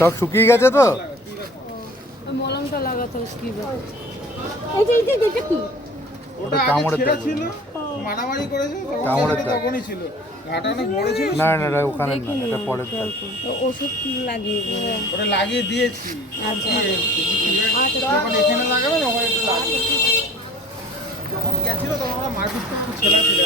সব শুকিয়ে গেছে তো মলমটা লাগাতে কি ওটা কামড়ের ছেঁড়া ছিল, মারামারি করেছে তখনই ছিল। ঘাটা অনেক বড় ছিল। না না না ওখানে না, এটা পরের দাগ। ওষুধ লাগিয়ে ওটা লাগিয়ে দিয়েছি। যখন এখানে লাগাবেন ওখানে একটু লাগাবেন। যখন গেছিল তখন আমরা মারপিট করে ছেঁড়া ছিল